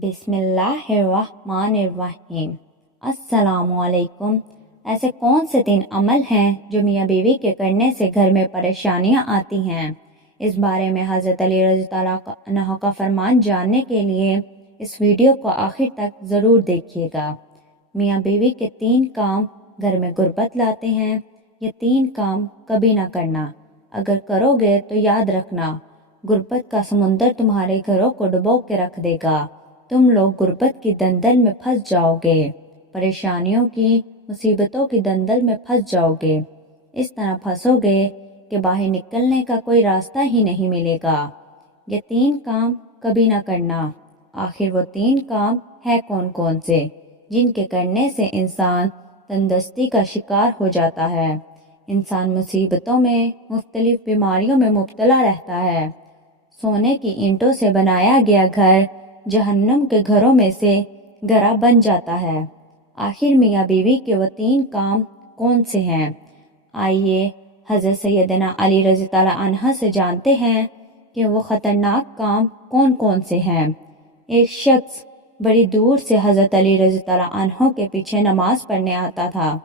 बिस्मिल्लाहिर्रहमानिर्रहीम। अस्सलामुअलैकुम। ऐसे कौन से 3 अमल हैं जो मियाँ बीवी के करने से घर में परेशानियाँ आती हैं? इस बारे में हज़रत अली रज़ी अल्लाह अन्हु का फरमान जानने के लिए इस वीडियो को आखिर तक ज़रूर देखिएगा। मियाँ बीवी के 3 काम घर में गुर्बत लाते हैं। ये 3 काम कभी ना करना। अगर करोगे तो याद रखना, गुर्बत का समुंदर तुम्हारे घरों को डुबो के रख देगा। तुम लोग गुर्बत की दलदल में फंस जाओगे, परेशानियों की, मुसीबतों की दलदल में फंस जाओगे। इस तरह फंसोगे कि बाहर निकलने का कोई रास्ता ही नहीं मिलेगा। ये 3 काम कभी ना करना। आखिर वो 3 काम है कौन कौन से, जिनके करने से इंसान तंदुरुस्ती का शिकार हो जाता है। इंसान मुसीबतों में, मुख्तलिफ बीमारियों में मुब्तला रहता है। सोने की ईंटों से बनाया गया घर जहन्नुम के घरों में से घरा बन जाता है। आखिर मियाँ बीवी के वो 3 काम कौन से हैं? आइए हज़रत सैयदना अली रज़ी अल्लाह अन्हु से जानते हैं कि वो ख़तरनाक काम कौन कौन से हैं। एक शख्स बड़ी दूर से हज़रत अली रज़ी अल्लाह अन्हु के पीछे नमाज पढ़ने आता था।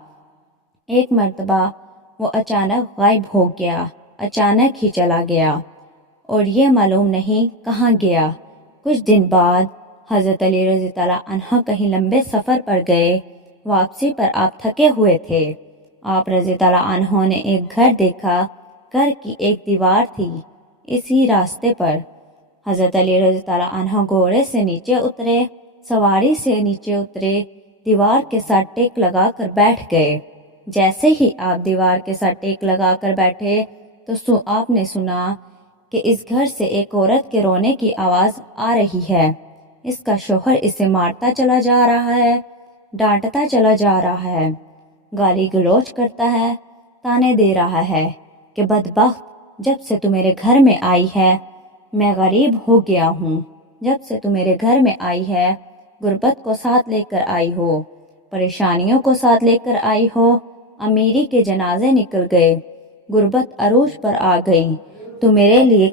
एक मर्तबा वो अचानक गायब हो गया, अचानक ही चला गया और ये मालूम नहीं कहाँ गया। कुछ दिन बाद हज़रत अली रज़ी अल्लाह अन्हु कहीं लंबे सफ़र पर गए। वापसी पर आप थके हुए थे। आप रज़ी अल्लाह अन्हु ने एक घर देखा। घर की एक दीवार थी। इसी रास्ते पर हज़रत अली रज़ी अल्लाह अन्हु घोड़े से नीचे उतरे, सवारी से नीचे उतरे, दीवार के साथ टेक लगा कर बैठ गए। जैसे ही आप दीवार के साथ टेक लगा कर बैठे तो आपने सुना कि इस घर से एक औरत के रोने की आवाज़ आ रही है। इसका शौहर इसे मारता चला जा रहा है, डांटता चला जा रहा है, गाली गलौज करता है, ताने दे रहा है कि बदबख्त, जब से तू मेरे घर में आई है मैं गरीब हो गया हूँ। जब से तू मेरे घर में आई है गुर्बत को साथ लेकर आई हो, परेशानियों को साथ लेकर आई हो। अमीरी के जनाजे निकल गए, गुर्बत अरूज पर आ गई। तू मेरे लिए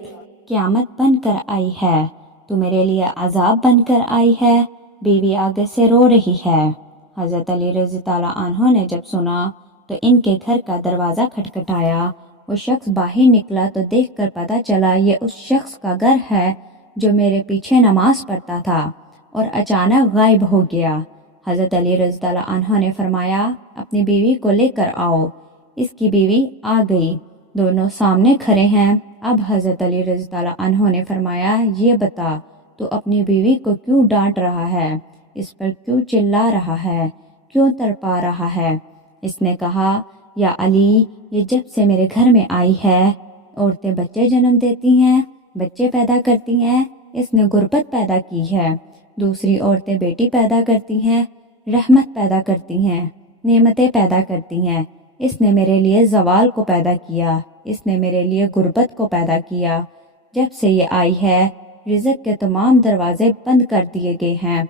क़यामत बनकर आई है, तू मेरे लिए अजाब बनकर आई है। बीवी आगे से रो रही है। हज़रत अली रज़ी अल्लाह अन्हु ने जब सुना तो इनके घर का दरवाज़ा खटखटाया। वो शख्स बाहर निकला तो देखकर पता चला ये उस शख्स का घर है जो मेरे पीछे नमाज पढ़ता था और अचानक गायब हो गया। हज़रत अली रज़ी अल्लाह अन्हु ने फरमाया, अपनी बीवी को लेकर आओ। इसकी बीवी आ गई, दोनों सामने खड़े हैं। अब हज़रत अली रज़ी अल्लाह अन्हु ने फरमाया, ये बता तू अपनी बीवी को क्यों डांट रहा है, इस पर क्यों चिल्ला रहा है, क्यों तड़पा रहा है? इसने कहा, या अली, ये जब से मेरे घर में आई है औरतें बच्चे जन्म देती हैं, बच्चे पैदा करती हैं। इसने गुर्बत पैदा की है। दूसरी औरतें बेटी पैदा करती हैं, रहमत पैदा करती हैं, नेमतें पैदा करती हैं। इसने मेरे लिए ज़वाल को पैदा किया, इसने मेरे लिए गुर्बत को पैदा किया। जब से ये आई है रिज़्क़ के तमाम दरवाज़े बंद कर दिए गए हैं।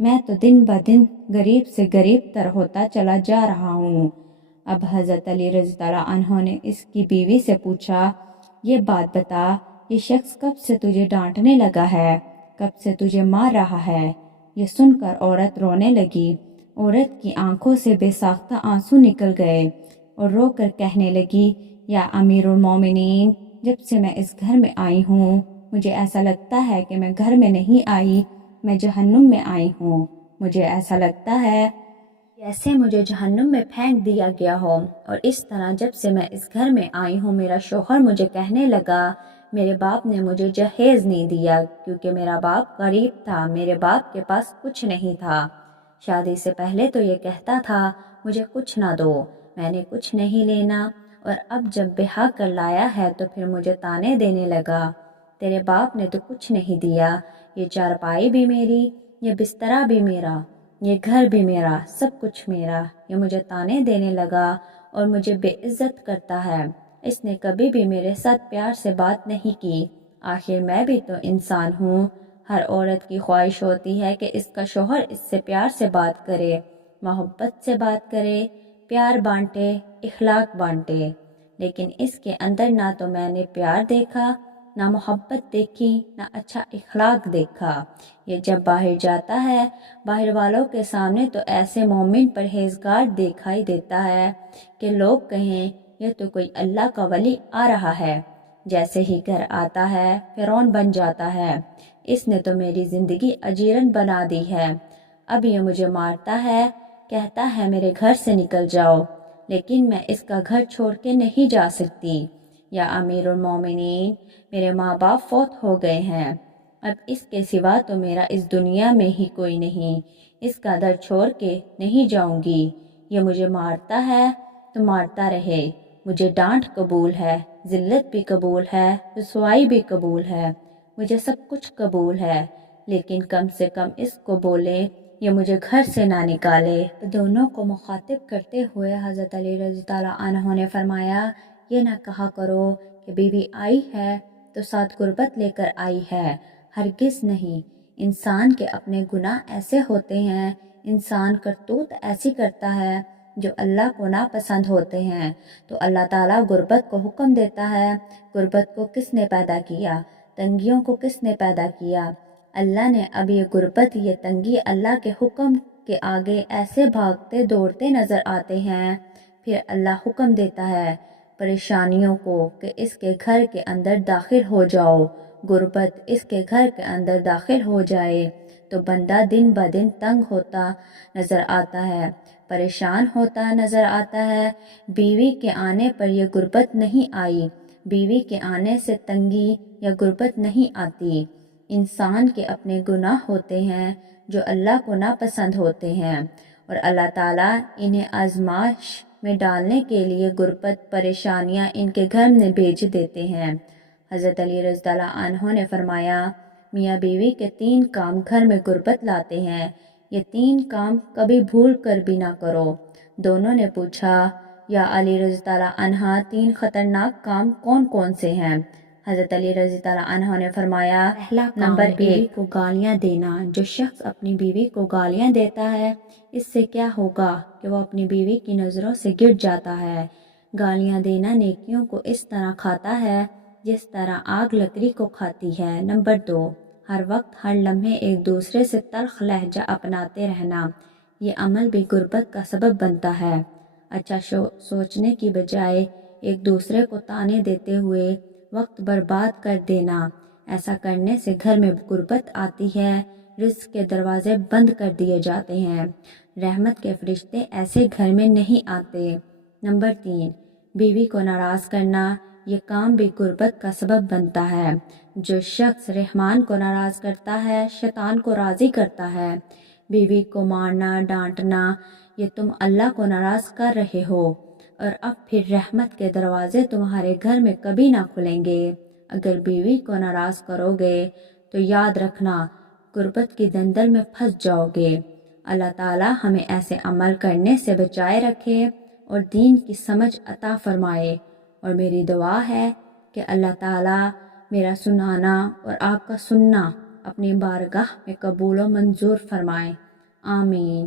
मैं तो दिन ब दिन गरीब से गरीब तर होता चला जा रहा हूँ। अब हज़रत अली रज़ी अल्लाह अन्हु ने इसकी बीवी से पूछा, ये बात बता, ये शख्स कब से तुझे डांटने लगा है, कब से तुझे मार रहा है? ये सुनकर औरत रोने लगी। औरत की आंखों से बेसाख्ता आंसू निकल गए और रो कर कहने लगी, या अमीरुल मोमिनीन, जब से मैं इस घर में आई हूँ मुझे ऐसा लगता है कि मैं घर में नहीं आई, मैं जहन्नुम में आई हूँ। मुझे ऐसा लगता है जैसे मुझे जहन्नुम में फेंक दिया गया हो। और इस तरह जब से मैं इस घर में आई हूँ मेरा शौहर मुझे कहने लगा, मेरे बाप ने मुझे जहेज़ नहीं दिया क्योंकि मेरा बाप गरीब था, मेरे बाप के पास कुछ नहीं था। शादी से पहले तो ये कहता था मुझे कुछ ना दो, मैंने कुछ नहीं लेना, और अब जब ब्याह कर लाया है तो फिर मुझे ताने देने लगा, तेरे बाप ने तो कुछ नहीं दिया, ये चारपाई भी मेरी, ये बिस्तरा भी मेरा, ये घर भी मेरा, सब कुछ मेरा। ये मुझे ताने देने लगा और मुझे बेइज्जत करता है। इसने कभी भी मेरे साथ प्यार से बात नहीं की। आखिर मैं भी तो इंसान हूँ। हर औरत की ख्वाहिश होती है कि इसका शौहर इससे प्यार से बात करे, मोहब्बत से बात करे, प्यार बांटे, इखलाक बांटे। लेकिन इसके अंदर ना तो मैंने प्यार देखा, نہ محبت دیکھی نہ اچھا اخلاق دیکھا۔ یہ جب باہر جاتا ہے باہر والوں کے سامنے تو ایسے مومن پرہیزگار دکھائی دیتا ہے کہ لوگ کہیں یہ تو کوئی اللہ کا ولی آ رہا ہے، جیسے ہی گھر آتا ہے فرعون بن جاتا ہے۔ اس نے تو میری زندگی اجیرن بنا دی ہے، اب یہ مجھے مارتا ہے، کہتا ہے میرے گھر سے نکل جاؤ، لیکن میں اس کا گھر چھوڑ کے نہیں جا سکتی۔ یا امیر المومنین، میرے ماں باپ فوت ہو گئے ہیں، اب اس کے سوا تو میرا اس دنیا میں ہی کوئی نہیں، اس کا در چھوڑ کے نہیں جاؤں گی۔ یہ مجھے مارتا ہے تو مارتا رہے، مجھے ڈانٹ قبول ہے، ذلت بھی قبول ہے، رسوائی بھی قبول ہے، مجھے سب کچھ قبول ہے، لیکن کم سے کم اس کو بولے یہ مجھے گھر سے نہ نکالے۔ دونوں کو مخاطب کرتے ہوئے حضرت علی رضی اللہ عنہ نے فرمایا، یہ نہ کہا کرو کہ بیوی آئی ہے تو ساتھ غربت لے کر آئی ہے، ہرگز نہیں۔ انسان کے اپنے گناہ ایسے ہوتے ہیں، انسان کرتوت ایسی کرتا ہے جو اللہ کو ناپسند ہوتے ہیں، تو اللہ تعالیٰ غربت کو حکم دیتا ہے۔ غربت کو کس نے پیدا کیا؟ تنگیوں کو کس نے پیدا کیا؟ اللہ نے۔ اب یہ غربت، یہ تنگی اللہ کے حکم کے آگے ایسے بھاگتے دوڑتے نظر آتے ہیں، پھر اللہ حکم دیتا ہے پریشانیوں کو کہ اس کے گھر کے اندر داخل ہو جاؤ۔ غربت اس کے گھر کے اندر داخل ہو جائے تو بندہ دن بدن تنگ ہوتا نظر آتا ہے، پریشان ہوتا نظر آتا ہے۔ بیوی کے آنے پر یہ غربت نہیں آئی، بیوی کے آنے سے تنگی یا غربت نہیں آتی۔ انسان کے اپنے گناہ ہوتے ہیں جو اللہ کو ناپسند ہوتے ہیں، اور اللہ تعالیٰ انہیں آزمائش میں ڈالنے کے لیے غربت پریشانیاں ان کے گھر میں بھیج دیتے ہیں۔ حضرت علی رضی اللہ عنہ نے فرمایا، میاں بیوی کے 3 کام گھر میں غربت لاتے ہیں، یہ 3 کام کبھی بھول کر بھی نہ کرو۔ دونوں نے پوچھا، یا علی رضی اللہ عنہ 3 خطرناک کام کون کون سے ہیں؟ حضرت علی رضی اللہ عنہ نے فرمایا، پہلا کام نمبر 1، بیوی کو گالیاں دینا۔ جو شخص اپنی بیوی کو گالیاں دیتا ہے اس سے کیا ہوگا کہ وہ اپنی بیوی کی نظروں سے گر جاتا ہے۔ گالیاں دینا نیکیوں کو اس طرح کھاتا ہے جس طرح آگ لکڑی کو کھاتی ہے۔ نمبر 2، ہر وقت ہر لمحے ایک دوسرے سے تلخ لہجہ اپناتے رہنا، یہ عمل بھی غربت کا سبب بنتا ہے۔ اچھا سوچنے کی بجائے ایک دوسرے کو طعنے دیتے ہوئے وقت برباد کر دینا، ایسا کرنے سے گھر میں غربت آتی ہے، رزق کے دروازے بند کر دیے جاتے ہیں، رحمت کے فرشتے ایسے گھر میں نہیں آتے۔ نمبر 3، بیوی کو ناراض کرنا، یہ کام بھی غربت کا سبب بنتا ہے۔ جو شخص رحمان کو ناراض کرتا ہے شیطان کو راضی کرتا ہے۔ بیوی کو مارنا ڈانٹنا، یہ تم اللہ کو ناراض کر رہے ہو، اور اب پھر رحمت کے دروازے تمہارے گھر میں کبھی نہ کھلیں گے۔ اگر بیوی کو ناراض کرو گے تو یاد رکھنا غربت کی دلدل میں پھنس جاؤ گے۔ اللہ تعالیٰ ہمیں ایسے عمل کرنے سے بچائے رکھے اور دین کی سمجھ عطا فرمائے، اور میری دعا ہے کہ اللہ تعالیٰ میرا سنانا اور آپ کا سننا اپنی بارگاہ میں قبول و منظور فرمائے۔ آمین۔